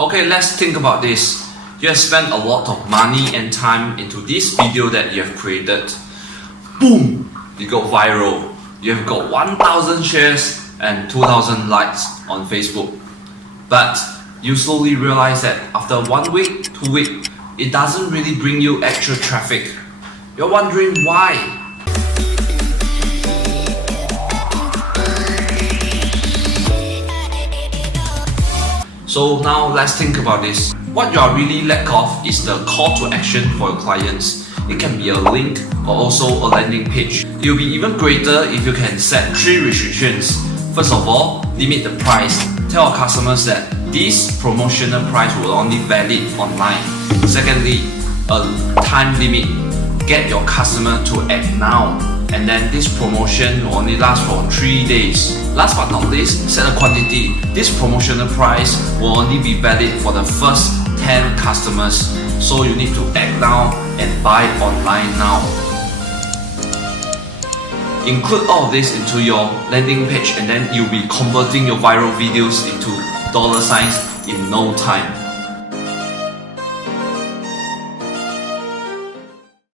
Okay, let's think about this. You have spent a lot of money and time into this video that you have created. Boom! You got viral. You have got 1,000 shares and 2,000 likes on Facebook. But you slowly realize that after 1 week, 2 weeks, it doesn't really bring you extra traffic. You're wondering why. So now let's think about this. What you are really lack of is the call to action for your clients. It can be a link or also a landing page. It will be even greater if you can set 3 restrictions. First of all, limit the price. Tell our customers that this promotional price will only valid online. Secondly, a time limit. Get your customer to act now. And then this promotion will only last for 3 days. Last but not least, set a quantity. This promotional price will only be valid for the first 10 customers. So you need to act now and buy online now. Include all of this into your landing page and then you'll be converting your viral videos into dollar signs in no time.